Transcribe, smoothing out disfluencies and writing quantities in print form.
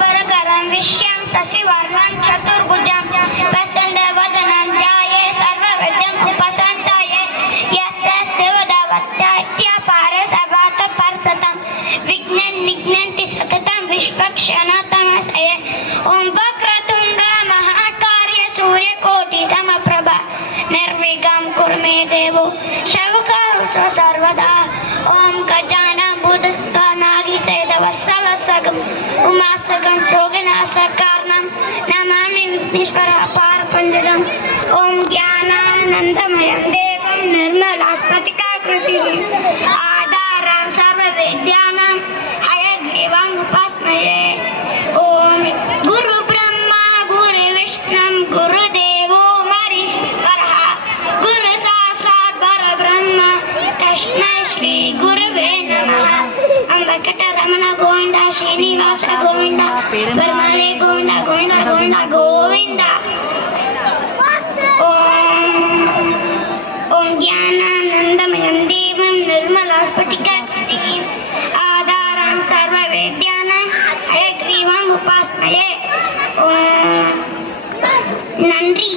शुक्लांबरधरं विष्णुं शशिवर्णं चतुर्भुजं प्रसन्नवदनं ध्याये सर्वविघ्नं उपशान्तये यस्य शिवदवत्यापार सर्वार्थप्रदं विघ्नं निघ्नन्ति सततं विश्वक्षणतमसये ॐ वक्रतुण्ड महाकाय सूर्यकोटिसमप्रभा निर्विघ्नं कुरु मे देवो शवकाहुतो सर्वदा ॐ गजाननं भूतगणाधिसेवितवत्सलसगं उमासगं योगिनाशकारणं नमामि विघ्नेश्वरपारपञ्जरम् ॐ ज्ञानानन्दमयं देवं निर्मलास्फटिकाकृतिम् आधारं सर्वविद्यानां हयग्रीवम् उपास्महे ॐ गुरुब्रह्मा गुरुविष्णुं गुरुदेवो महेश्वरः गुरु साक्षात् परब्रह्म तस्मै श्री गुरुवे नमः वेंकटरमण गोविंद श्रीनिवास गोविंद परमाने गोविंद गोविंद गोविंद गोविंद ओम ज्ञानानंदमयं देवं निर्मलास्फटिकाकृतिम् आधारं सर्ववेद्यानां हयग्रीवम् उपास्महे नंदी।